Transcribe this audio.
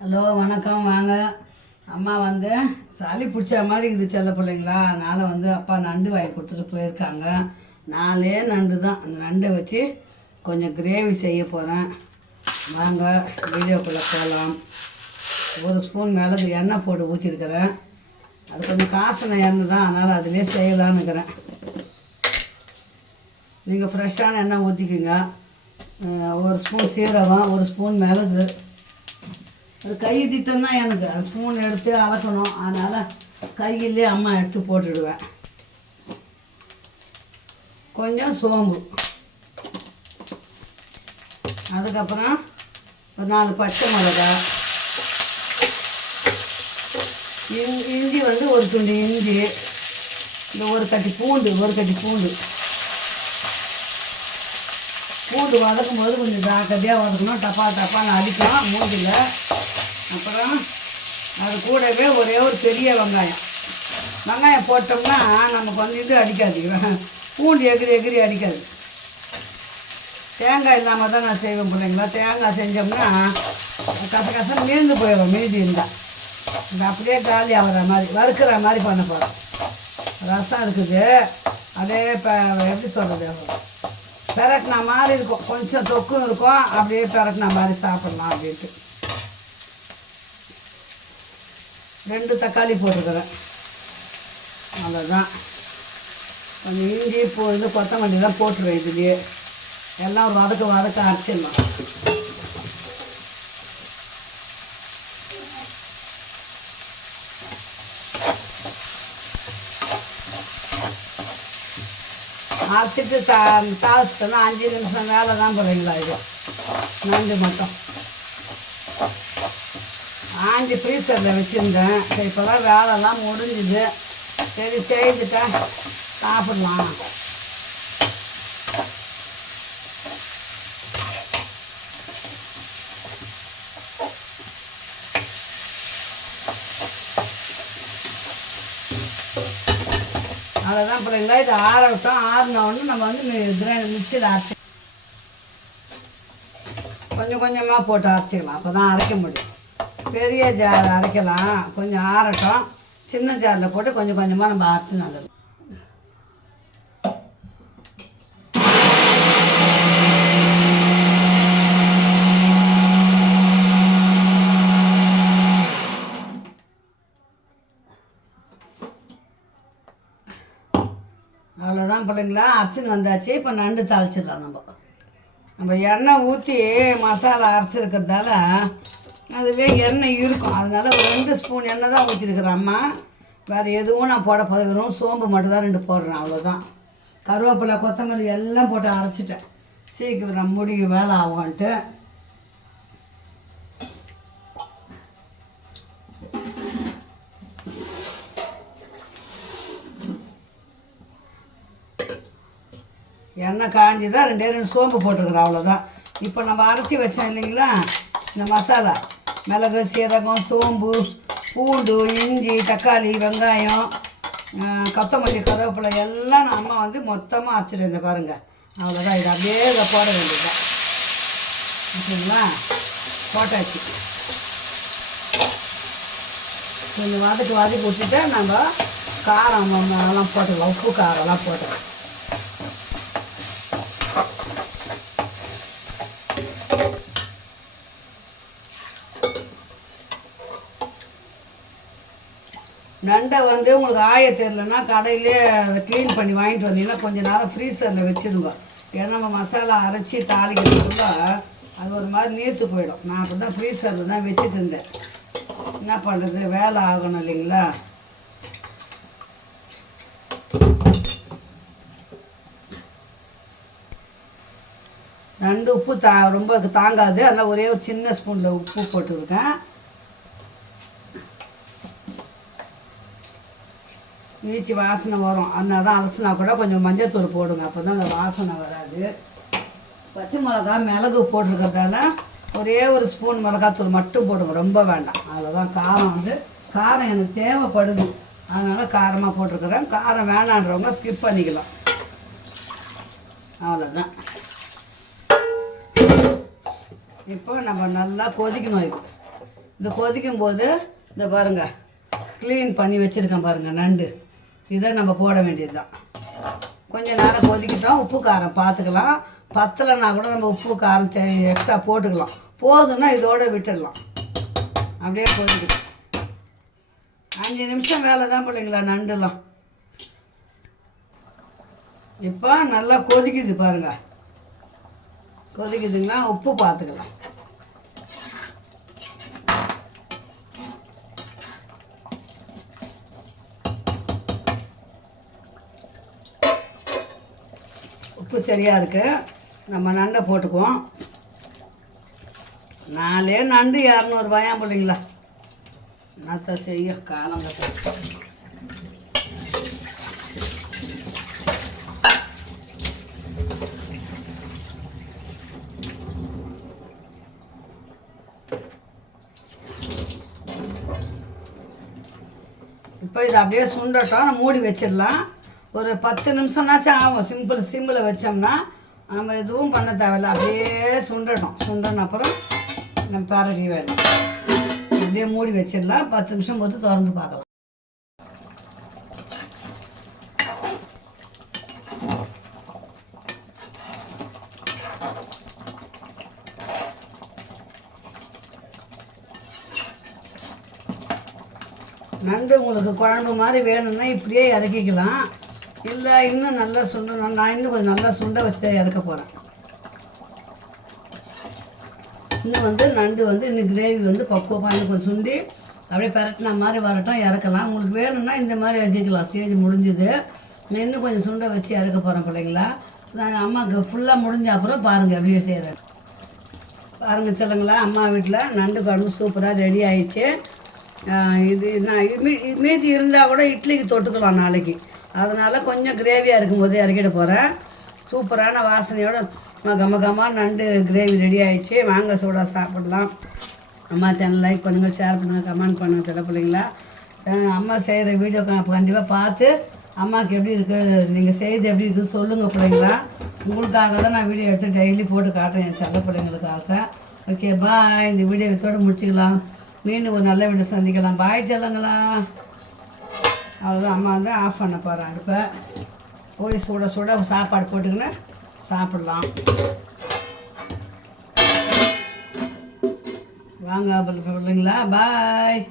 Hello வணக்கம். வாங்க. அம்மா வந்து சளி பிடிச்ச மாதிரி இது செல்ல பிள்ளைங்களா, அதனால் அப்பா நண்டு வாங்கி கொடுத்துட்டு போயிருக்காங்க. 4 நண்டு தான். அந்த நண்டை வச்சு கொஞ்சம் கிரேவி செய்ய போகிறேன். வாங்க வீடியோக்குள்ளே போகலாம். 1 ஸ்பூன் மிளகு எண்ணெய் போட்டு ஊற்றிருக்கிறேன். அது கொஞ்சம் காசின எண்ணெய் தான், அதனால் அதிலே செய்யலான்னுக்கிறேன். நீங்கள் ஃப்ரெஷ்ஷான எண்ணெய் ஊற்றிக்கிங்க. 1 ஸ்பூன் சீரகம், 1 ஸ்பூன் மிளகு. அது கை திட்டம்னா எனக்கு ஸ்பூன் எடுத்து அளக்கணும், அதனால் கையிலே அம்மா எடுத்து போட்டுடுவேன். கொஞ்சம் சோம்பு, அதுக்கப்புறம் ஒரு 4 பச்சை மிளகா, இஞ்சி வந்து ஒரு துண்டு இஞ்சி, இந்த ஒரு கட்டி பூண்டு வதக்கும் போது கொஞ்சம் ஜாக்கிரதையாக வதக்கணும். டப்பான்னு அடிக்கணும் மூஞ்சில். அப்புறம் அது கூடவே ஒரே ஒரு பெரிய வெங்காயம் போட்டோம்னா நமக்கு இது அடிக்காது, பூண்டு எகிரி அடிக்காது. தேங்காய் இல்லாமல் தான் நான் செய்வேன் பிள்ளைங்களா. தேங்காய் செஞ்சோம்னா கசகசன்னு மீந்து போயிடும். மீதி இருந்தால் இது அப்படியே காலி ஆகிற மாதிரி வறுக்கிற மாதிரி பண்ண போகிறோம். ரசம் இருக்குது, அதே இப்போ எப்படி சொல்கிறது, பெரட்டினா மாதிரி இருக்கும். கொஞ்சம் தொக்கும் இருக்கும், அப்படியே பெரட்டினா மாதிரி சாப்பிட்லாம் அப்படின்ட்டு. 2 தக்காளி போட்டுருக்குறேன், அவ்வளோதான். கொஞ்சம் இஞ்சி இது கொத்தமல்லிலாம் போட்டுருவேன். இதுலேயே எல்லாம் வதக்க அரைச்சிடலாம். அரைச்சிட்டு தாளிச்சிட்டோன்னா 5 நிமிஷம் வேலை தான் போகிறீங்களா. இது நண்டு மட்டும் ஆஞ்சி ஃப்ரீசரில் வச்சுருந்தேன். சரி, இப்போ தான் வேலைலாம் முடிஞ்சுது. சரி, செய்துட்டேன், சாப்பிட்லாம். அவ்வளோதான் பிள்ளைங்களா. இது ஆறட்டும். ஆறினோன்னு நம்ம மிக்சியில் அரைச்சி கொஞ்சம் கொஞ்சமாக போட்டு அரைச்சிக்கலாம். அப்போ தான் அரைக்க முடியும். பெரிய ஜார் அரைக்கலாம், கொஞ்சம் ஆறட்டும். சின்ன ஜாரில் போட்டு கொஞ்சம் கொஞ்சமாக நம்ம அரைச்சி நல்லது. அவ்வளோதான் பிள்ளைங்களா, அரைச்சின்னு வந்தாச்சு. இப்போ நண்டு தாளிச்சிடலாம். நம்ம எண்ணெய் ஊற்றி மசாலா அரைச்சிருக்கிறதால அதுவே எண்ணெய் இருக்கும். அதனால் ஒரு 2 ஸ்பூன் எண்ணெய் தான் ஊற்றிருக்கிறேன் அம்மா. வேறு எதுவும் நான் போட போது வெறும் சோம்பு மட்டும் தான் 2 போடுறேன், அவ்வளோதான். கருவேப்பிலை கொத்தமல்லி எல்லாம் போட்டு அரைச்சிட்டேன். சீக்கிரம் முடியும் வேலை ஆகும்ன்ட்டு. எண்ணெய் காஞ்சி தான் 2 சோம்பு போட்டுருக்குறேன், அவ்வளோதான். இப்போ நம்ம அரைச்சி வச்சோம் இல்லைங்களா, இந்த மசாலா மிளகு, சீரகம், சோம்பு, பூண்டு, இஞ்சி, தக்காளி, வெங்காயம், கொத்தமல்லி, கருவேப்பிலை எல்லாம் நம்ம மொத்தமாக அரைச்சிட்டு இந்த பாருங்கள். அவ்வளோதான். இது அப்படியே இதை போட வேண்டியதுதான். ஓகேங்களா, போட்டாச்சு. கொஞ்சம் வதக்கி விட்டுட்டு நம்ம காரம் எல்லாம் போட்டுக்கலாம். உப்பு காரம்லாம் போட்டுக்கலாம். நண்டை உங்களுக்கு ஆய தெரியலன்னா கடையிலே அதை க்ளீன் பண்ணி வாங்கிட்டு வந்தீங்கன்னா கொஞ்சம் நேரம் ஃப்ரீசரில் வச்சுடுங்க. ஏன்னா நம்ம மசாலா அரைச்சி தாளிக்கிறதுக்குள்ள அது ஒரு மாதிரி நீர்த்து போயிடும். நான் அப்படி தான் ஃப்ரீசரில் தான் வச்சுட்டு இருந்தேன். என்ன பண்ணுறது, வேலை ஆகணும் இல்லைங்களா. நண்டு உப்பு ரொம்ப தாங்காது, அதனால் ஒரே ஒரு சின்ன ஸ்பூனில் உப்பு போட்டுருக்கேன். நீச்சி வாசனை வரும், அதனால தான் அலசினா கூட கொஞ்சம் மஞ்சத்தூள் போடுங்க, அப்போ தான் அந்த வாசனை வராது. பச்சை மிளகா மிளகு போட்டிருக்கிறதால ஒரே ஒரு ஸ்பூன் மிளகாத்தூள் மட்டும் போடுங்க, ரொம்ப வேண்டாம். அவ்வளோதான். காரம் எனக்கு தேவைப்படுது, அதனால் காரமாக போட்டிருக்கிறேன். காரம் வேணான்றவங்க ஸ்கிப் பண்ணிக்கலாம், அவ்வளோதான். இப்போ நம்ம நல்லா கொதிக்கணும். இது இந்த கொதிக்கும் போது இந்த பாருங்கள் க்ளீன் பண்ணி வச்சுருக்கேன் பாருங்கள் நண்டு, இதை நம்ம போட வேண்டியது தான். கொஞ்சம் நேரம் கொதிக்கிட்டோம், உப்பு காரம் பார்த்துக்கலாம். பத்தலைன்னா கூட நம்ம உப்பு காரம் எக்ஸ்ட்ரா போட்டுக்கலாம். போதுன்னா இதோடு விட்டுடலாம். அப்படியே கொதிக்கிட்டோம். 5 நிமிஷம் வேலை தான் பிள்ளைங்களா நண்டுலாம். இப்போ நல்லா கொதிக்குது பாருங்கள், கொதிக்குதுங்களா? உப்பு பார்த்துக்கலாம். உப்பு சரியாக இருக்குது. நம்ம நண்டை போட்டுக்குவோம். 4 நண்டு 200 ரூபாயாம் பிள்ளைங்களா. என்னத்த செய்ய காலம். இப்போ இதை அப்படியே சுண்டட்டும், மூடி வச்சிடலாம். ஒரு 10 நிமிஷம்னாச்சும் ஆகும். சிம்மில் வச்சோம்னா நம்ம எதுவும் பண்ண தேவையில்லை. அப்படியே சுண்டட்டும். சுண்டன அப்புறம் நம்ம பரட்டி வேணும். அப்படியே மூடி வச்சிடலாம். 10 நிமிஷம் போட்டு திறந்து பார்க்கலாம். நண்டு உங்களுக்கு குழம்பு மாதிரி வேணும்னா இப்படியே இறக்கிக்கலாம். இல்லை இன்னும் நல்லா சுண்டணும், நான் இன்னும் கொஞ்சம் நல்லா சுண்ட வச்சு தான் இறக்க போகிறேன். இன்னும் நண்டு இன்னும் கிரேவி பக்குவமாக இன்னும் கொஞ்சம் சுண்டி அப்படியே பரட்டின மாதிரி வரட்டும், இறக்கலாம். உங்களுக்கு வேணும்னா இந்த மாதிரி இறக்கிக்கலாம். ஸ்டேஜ் முடிஞ்சுது. நான் இன்னும் கொஞ்சம் சுண்ட வச்சு இறக்க போகிறேன் பிள்ளைங்களா. நான் அம்மாவுக்கு ஃபுல்லாக முடிஞ்ச அப்புறம் பாருங்கள் அப்படியே செய்கிறேன். பாருங்கள் சொல்லுங்களா, அம்மா வீட்டில் நண்டு குழம்பு சூப்பராக ரெடி ஆயிடுச்சு. இது நான் மீதி இருந்தால் கூட இட்லிக்கு தொட்டுக்கலாம் நாளைக்கு. அதனால் கொஞ்சம் கிரேவியாக இருக்கும்போது இறக்கிட போகிறேன். சூப்பரான வாசனையோட கம நண்டு கிரேவி ரெடி ஆகிடுச்சு. வாங்க சூடாக சாப்பிடலாம். அம்மா சேனல் லைக் பண்ணுங்கள், ஷேர் பண்ணுங்கள், கமெண்ட் பண்ணுங்கள். சில பிள்ளைங்களா அம்மா செய்கிற வீடியோ கண்டிப்பாக பார்த்து அம்மாவுக்கு எப்படி இருக்குது, நீங்கள் செய்து எப்படி இருக்குது சொல்லுங்கள் பிள்ளைங்களா. உங்களுக்காக தான் நான் வீடியோ எடுத்து டெய்லி போட்டு காட்டுறேன் என் செல்ல பிள்ளைங்களுக்காக. Okay bye. இந்த வீடியோ இதோடு முடிச்சுக்கலாம். மீண்டும் ஒரு நல்ல வீடியோ சந்திக்கலாம். பாய் செல்லுங்களா. அவ்வளோதான். அம்மா ஆஃப் பண்ண போகிறேன் அடுப்பை. போய் சுட சுட சாப்பாடு போட்டுக்கின்னு சாப்பிட்லாம். வாங்க பிள்ளைங்களா. பாய்.